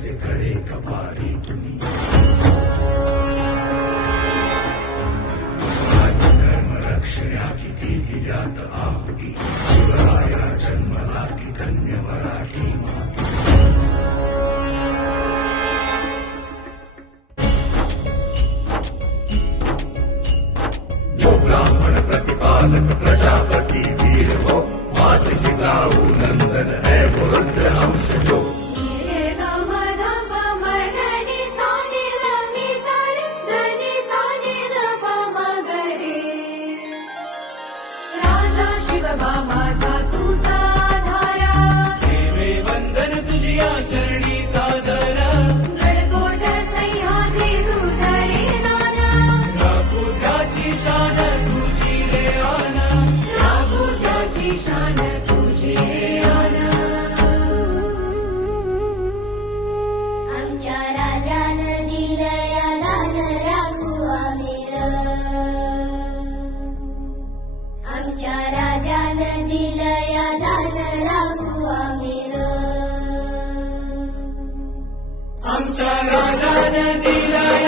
वंशाचे खरे कपारी तुम्ही धर्म रक्षण्या किती दिल्यात आहुती शिवराया जन्मला की धन्य मराठी माती जो ब्राह्मण प्रतिपालक प्रजापती वीर हो मात जिजाऊ नंदन है वो रुद्र अंश जो माझा तुझा धारा देवे वंदन तुझिया चरणी सादर गडकोट सह्याद्री तुझा रे दाना राखू त्याची शान तुझी रे आन राखू त्याची शान तुझी रे आन आमच्या राजानं दिलया दान राखू आमिर आमच्या राजानं दिलया दान राखू आमिर आमच्या राजानं दिलया